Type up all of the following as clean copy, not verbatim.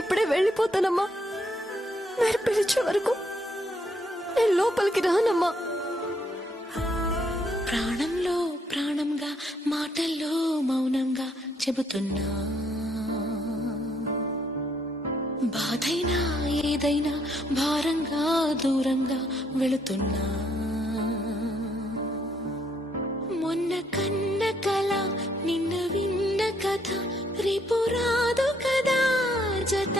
ఇప్పుడే వెళ్ళిపోతానమ్మా. మీరు పిలిచే వరకు నేను లోపలికి రానమ్మా. ప్రాణంలో ప్రాణంగా మాటల్లో మౌనంగా చెబుతున్నా, బాధైనా ఏదైనా భారంగా దూరంగా వెళుతున్నా. మొన్న కన్న కల నిన్న విన్న కథ రేపు రాదు కదా జత.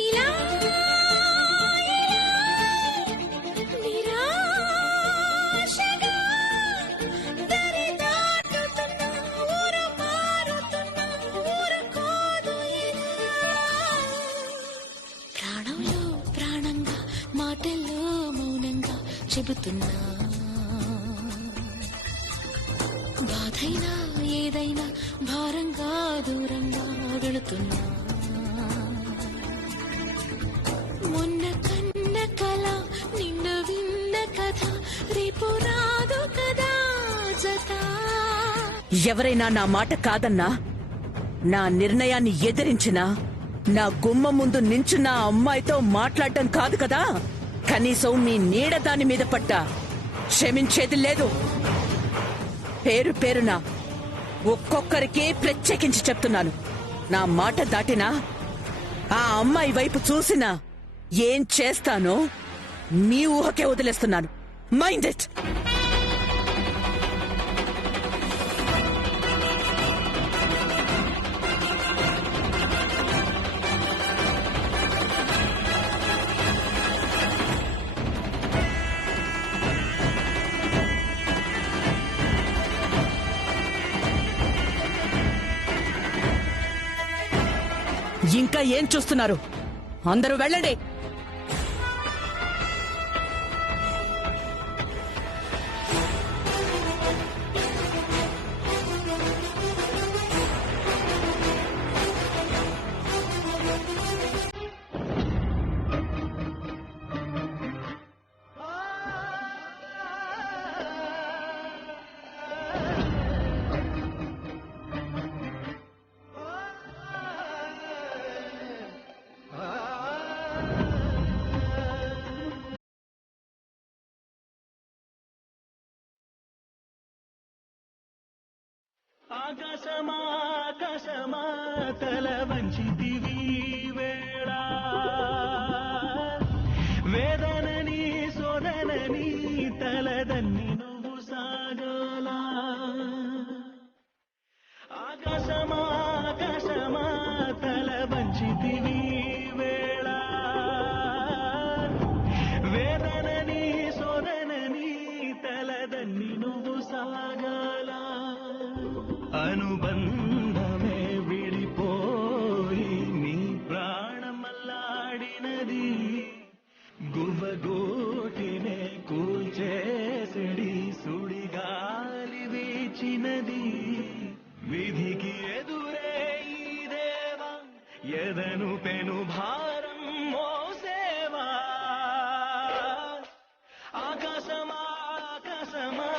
ఇలా నిరాశగా దరి దాటుతున్నా, ఊరు మారుతున్నా, ఊరుకోదు ఇలా. ప్రాణంలో ప్రాణంగా మాటల్లో మౌనంగా చెబుతున్నా, బాధైనా ఏదైనా భారంగా దూరంగా వెళుతున్నా. మొన్న కన్న కల నిన్న విన్న కథ రేపు రాదు కదా జత. ఎవరైనా నా మాట కాదన్నా, నా నిర్ణయాన్ని ఎదిరించినా, నా గుమ్మ ముందు నించున్న అమ్మాయితో మాట్లాడటం కాదు కదా, కనీసం మీ నీడ దాని మీద పట్టా క్షమించేది లేదు. పేరు పేరున ఒక్కొక్కరికి ప్రత్యేకించి చెప్తున్నాను, నా మాట దాటినా, ఆ అమ్మాయి వైపు చూసినా ఏం చేస్తానో మీ ఊహకే వదిలేస్తున్నాను. Mind it. ఇంకా ఏం చూస్తున్నారు? అందరూ వెళ్ళండి. ఆకాశమా ఆకాశమా తల వంచితివి వేళ, వేదనని సోదనని తలదన్ని నువ్వు సాగలా. ఆకాశమా ఆకాశమా తల వంచితివి వేళ, వేదనని సోదనని తలదన్ని నువ్వు సాగలా. అనుబంధమే విడిపోయి నీ ప్రాణమల్లాడినది, గువ్వగోటినే కూల్చేసడి సుడిగాలి వీచినది. విధికి ఎదురే ఈ దేవా ఎదను పెను భారం మోసేవా. ఆకాశమా ఆకాశమా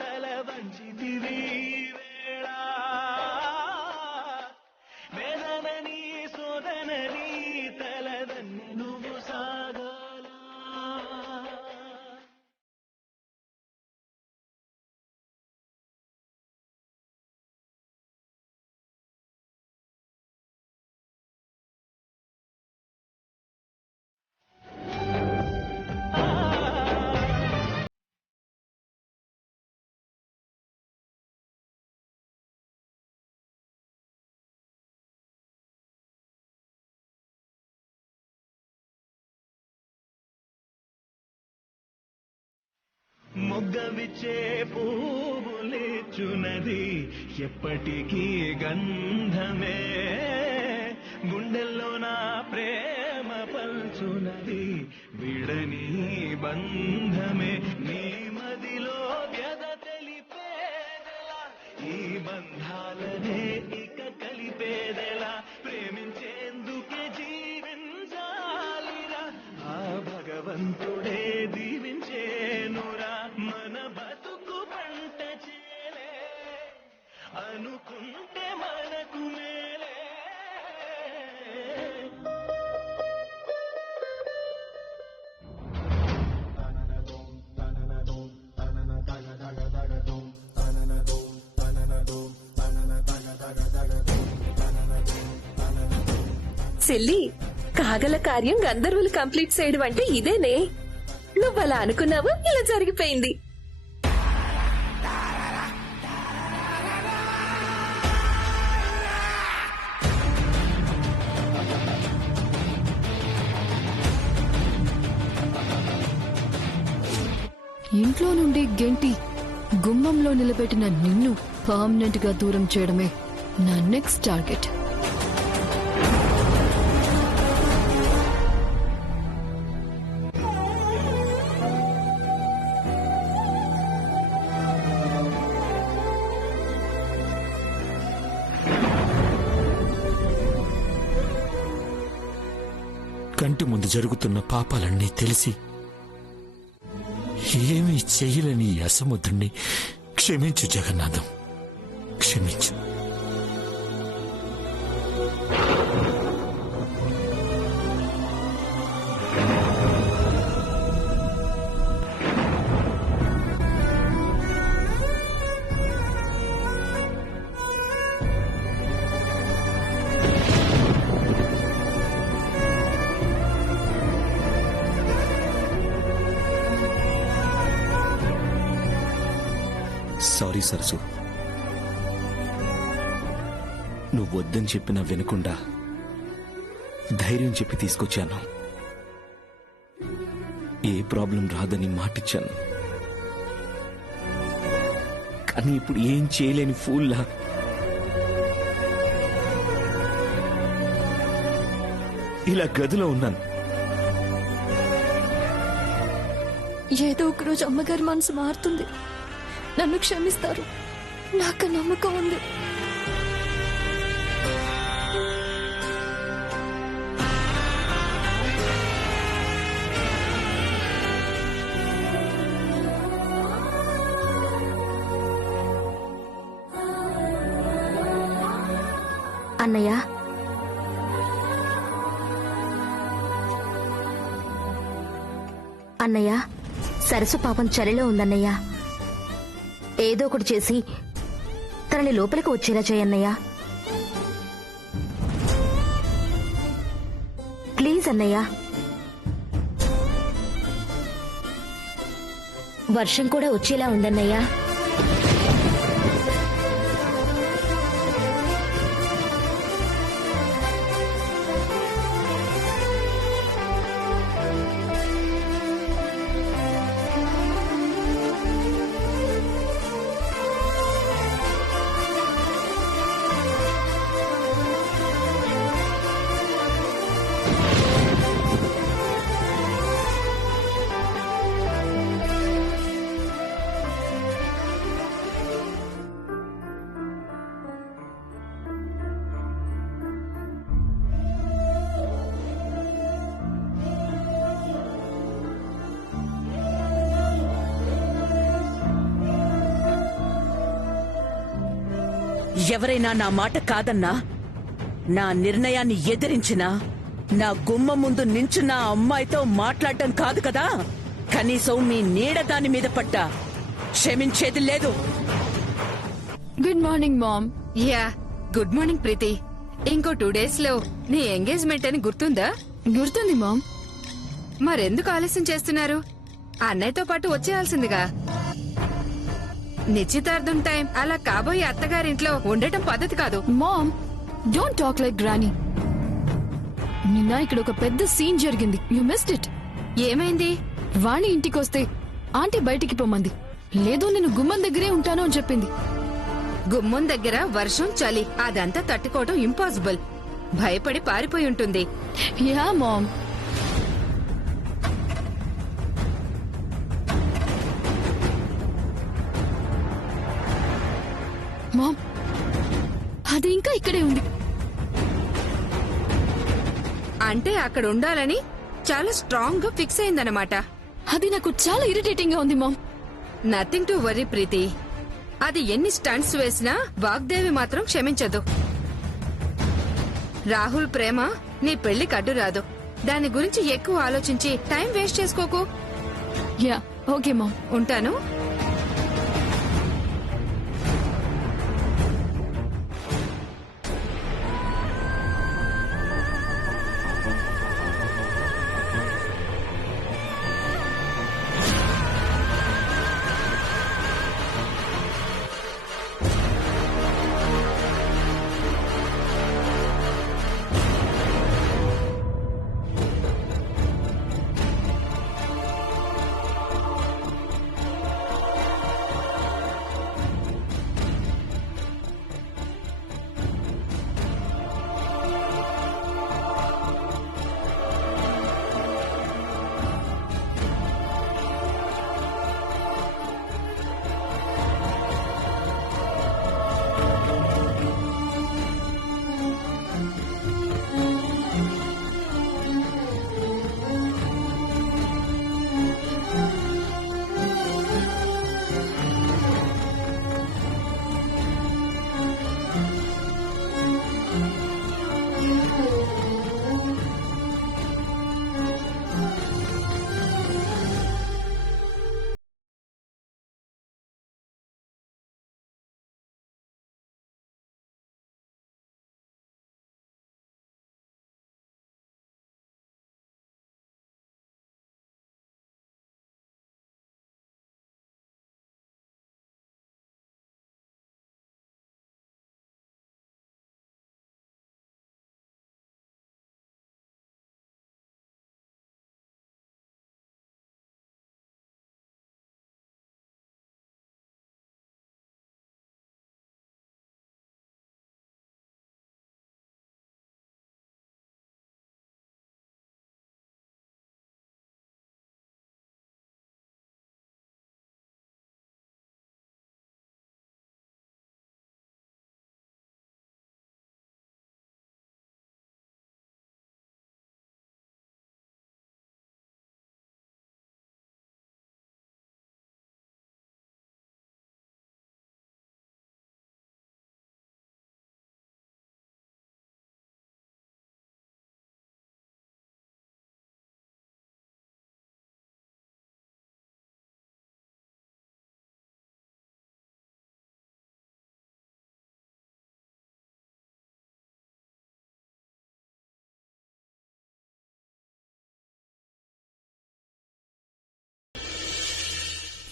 తల వంచితివి వేళ, వేదనని సోదనని తలదన్ని నువ్వు సాగలా. మొగ్గవిచ్చే పువ్వులిచ్చునది ఎప్పటికీ గంధమే, గుండెల్లో నా ప్రేమ పల్చునది విడని బంధమే. నీ మదిలో వ్యధ తెలిపేదెలా, ఈ బంధాలనే ఇక కలిపేదెలా. ప్రేమించేందుకే జీవించాలిరా, ఆ భగవంతుడే దీవించేనురా. మన బతుకు పంట చేలే అనుకుంటే మనకు మేలే. చెల్లి కాగల కార్యం గంధర్వులు కంప్లీట్ చేయడం అంటే ఇదేనే. నువ్వలా అనుకున్నావు, ఇలా జరిగిపోయింది. ఇంట్లో నుండి గెంటి గుమ్మంలో నిలబెట్టిన నిన్ను పర్మనెంట్ గా దూరం చేయడమే నా నెక్స్ట్ టార్గెట్. కంటి ముందు జరుగుతున్న పాపాలన్నీ తెలిసి ఏమీ చెయ్యలేని ఈ అసముద్రుణ్ణి క్షమించు జగన్నాథం, క్షమించు. సారీ సరసు, నువ్వు వద్దని చెప్పినా వినకుండా ధైర్యం చెప్పి తీసుకొచ్చాను. ఏ ప్రాబ్లం రాదని మాటిచ్చాను. కానీ ఇప్పుడు ఏం చేయలేని ఫూల్లా ఇలా గదిలో ఉన్నాను. ఏదో ఒకరోజు అమ్మగారి మనసు మారుతుంది, నన్ను క్షమిస్తారు, నాకు నమ్మకం ఉంది. అన్నయ్య, అన్నయ్య, సరస్సు పాపం చలిలో ఉందన్నయ్య. ఏదో ఒకటి చేసి తనని లోపలికి వచ్చేలా చేయన్నయ్యా. ప్లీజ్ అన్నయ్య. వర్షం కూడా వచ్చేలా ఉందన్నయ్యా. ఎవరైనా నా మాట కాదన్నా, నా నిర్ణయాన్ని ఎదిరించినా, నా గుమ్మం ముందు నించున్న ఆ అమ్మాయితో మాట్లాడటం కాదు కదా, కనీసం మీ నీడ దాని మీద పడ్డా క్షమించేది లేదు. Good morning ma'am. Yeah, good morning Preethi. ఇంకో 2 days లో నీ ఎంగేజ్మెంట్ అని గుర్తుందా? గుర్తుంది మామ్. మరెందుకు ఆలస్యం చేస్తున్నారు? అన్నయ్యతో పాటు వచ్చేయాల్సిందిగా. నిశ్చితార్థం టైం అలా కాబోయే అత్తగారింట్లో ఉండటం పద్ధతి కాదు. Mom, don't talk like granny. నిన్న ఇక్కడ ఒక పెద్ద సీన్ జరిగింది. You missed it. ఏమైంది? వాణి ఇంటికొస్తే ఆంటీ బయటికి పొమ్మంది. లేదు, నేను గుమ్మం దగ్గరే ఉంటాను అని చెప్పింది. గుమ్మం దగ్గర వర్షం, చలి అదంతా తట్టుకోవడం ఇంపాసిబుల్. భయపడి పారిపోయి ఉంటుంది. Yeah ma'am. మామ్, అది ఇంకా ఇక్కడే ఉంది. అంటే అక్కడ ఉండాలని చాలా స్ట్రాంగ్ గా ఫిక్స్ అయిందన్నమాట. అది నాకు చాలా ఇరిటేటింగ్ గా ఉంది మామ్. నథింగ్ టు వరీ ప్రీతి. అది ఎన్ని స్టంట్స్ వేసినా వాగ్దేవి మాత్రం క్షమించదు. రాహుల్ ప్రేమ నీ పెళ్లికి అడ్డు రాదు. దాని గురించి ఎక్కువ ఆలోచించి టైం వేస్ట్ చేసుకోకు. Yeah, okay ma'am. ఉంటాను.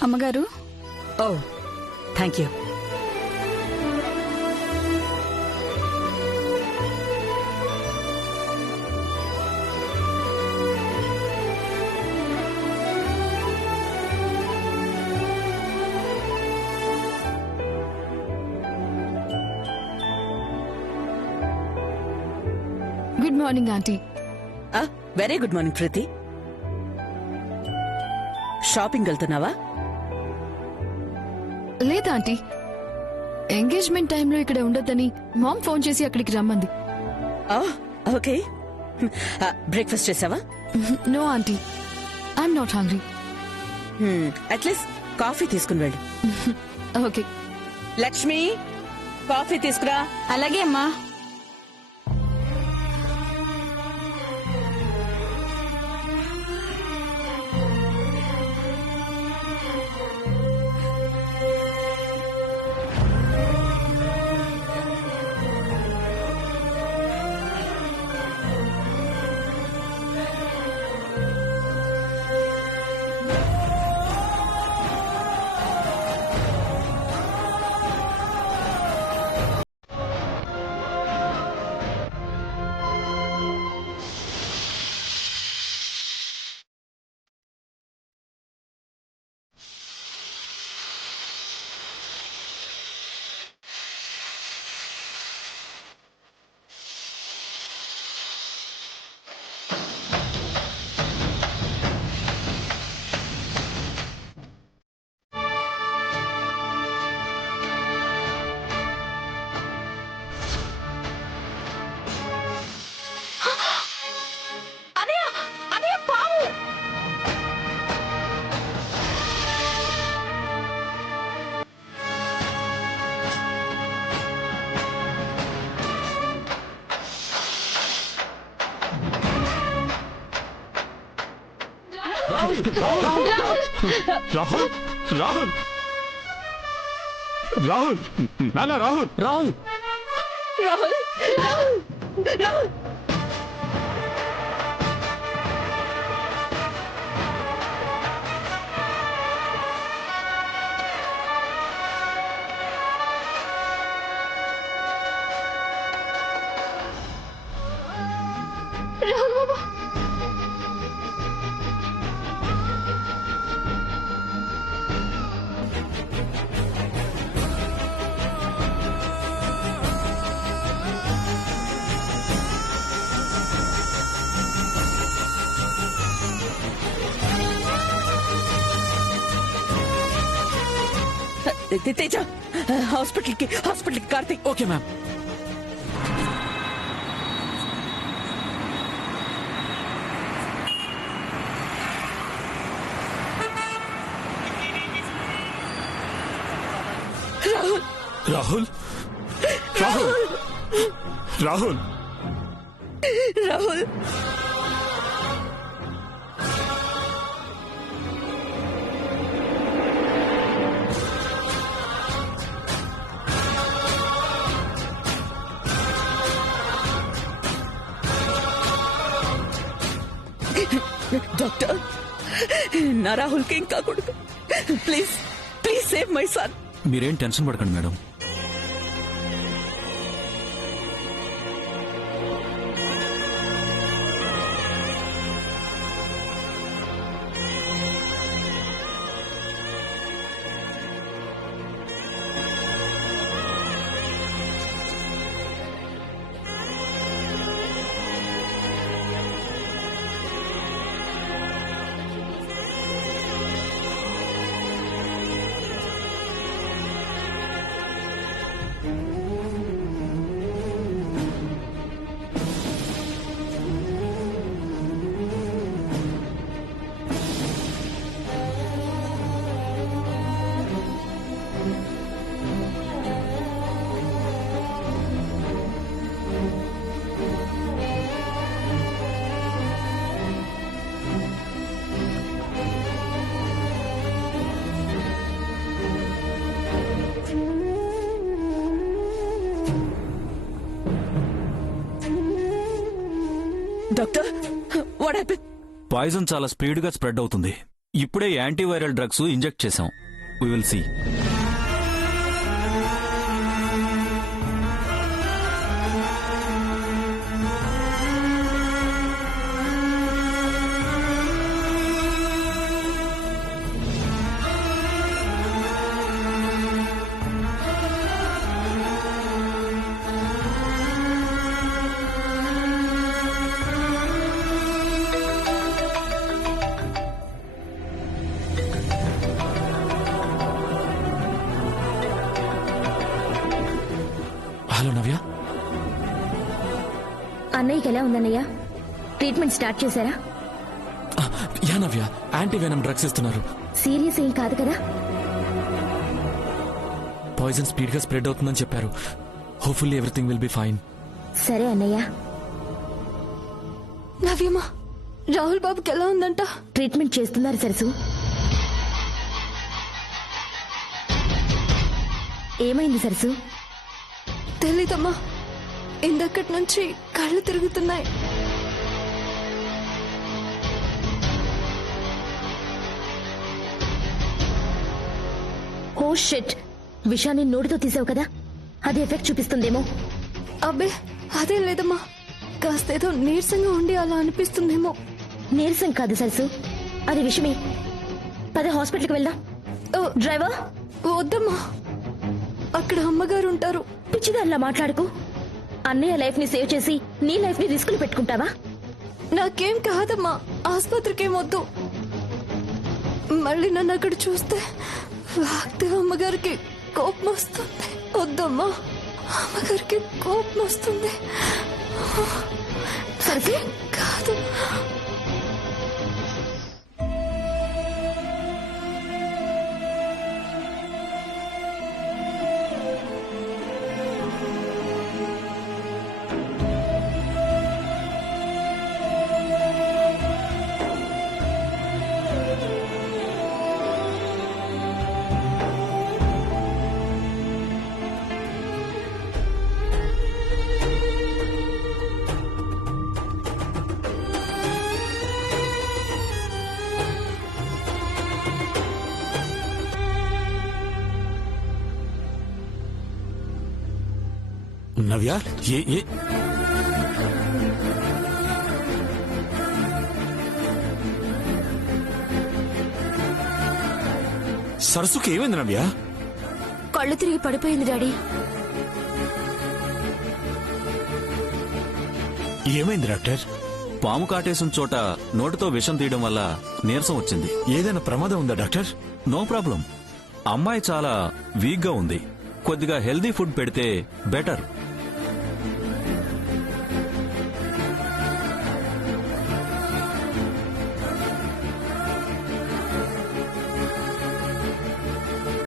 అమ్మగారు. Oh thank you. Good morning aunty. Very good morning Preethi. Shopping వెళ్తున్నావా? లేదా ఆంటీ, ఎంగేజ్మెంట్ టైంలో ఇక్కడ ఉండొద్దని మామ్ ఫోన్ చేసి అక్కడికి రమ్మంది. ఓకే. బ్రేక్ఫాస్ట్ చేసావా? No aunty, I'm not hungry. At least coffee తీసుకుని వెళ్ళు. ఓకే. లక్ష్మి, కాఫీ తీసుకురా. అలాగే అమ్మా. రాహుల్, రాహుల్, రాహుల్, నాన్న రాహుల్, రాహుల్, రాహుల్, రాహుల్, రాహుల్. తేజ, హాస్పిటల్కి Karthik. Okay ma'am. Rahul, Rahul, Rahul, Rahul. Doctor, నా రాహుల్కి ఏం కాకూడదు. Please please save my son. మీరేం టెన్షన్ పడకండి madam. Doctor, what happen? Poison చాలా స్పీడ్ గా స్ప్రెడ్ అవుతుంది. ఇప్పుడే యాంటీవైరల్ డ్రగ్స్ ఇంజెక్ట్ చేశాం. We will see. Hello Navya. అన్నయ్యకి ఎలా ఉందన్నయ్య? ట్రీట్మెంట్ స్టార్ట్ చేశారా? యా నవ్య, యాంటీవెనమ్ డ్రగ్స్ ఇస్తున్నారు. సీరియస్ ఏం కాదు కదా? పాయిజన్ స్పీడ్ గా స్ప్రెడ్ అవుతుందని చెప్పారు. Hopefully everything will be fine. సరే అన్నయ్య. నవ్యమా, రాహుల్ బాబుకి ఎలా ఉందంట? ట్రీట్మెంట్ చేస్తున్నారు సరసు. ఏమైంది సరసు? తెలీదమ్మా, ఇందక్కడి నుంచి కళ్ళు తిరుగుతున్నాయి. ఓ షిట్, విషాన్ని నోటితో తీసావు కదా, అది ఎఫెక్ట్ చూపిస్తుందేమో. అబ్బే అదేం లేదమ్మా, కాస్తేదో నీరసంగా ఉండి అలా అనిపిస్తుందేమో. నీరసం కాదు సరసు, అది విషమే. పద హాస్పిటల్కి వెళ్దాం. డ్రైవర్. వద్దమ్మా, అక్కడ అమ్మగారు ఉంటారు. పిచ్చిదానిలా మాట్లాడుకు. అన్నయ్య లైఫ్ ని సేవ్ చేసి నీ లైఫ్ ని రిస్క్ పెట్టుకుంటావా? నాకేం కాదమ్మా, ఆసుపత్రికి ఏమొద్దు. మళ్ళీ నన్ను అక్కడ చూస్తే వాగ్దేవ్ అమ్మగారికి కోపం వస్తుంది. వద్దమ్మా, అమ్మగారికి కోపం వస్తుంది. సరసు కాదు. నవ్య, సరస్సుకి ఏమైంది నవ్య? కళ్ళు తిరిగి పడిపోయింది డాడీ. ఏమైంది డాక్టర్? పాము కాటేసిన చోట నోటితో విషం తీయడం వల్ల నీరసం వచ్చింది. ఏదైనా ప్రమాదం ఉందా డాక్టర్? No problem. అమ్మాయి చాలా వీక్ గా ఉంది. కొద్దిగా హెల్దీ ఫుడ్ పెడితే బెటర్.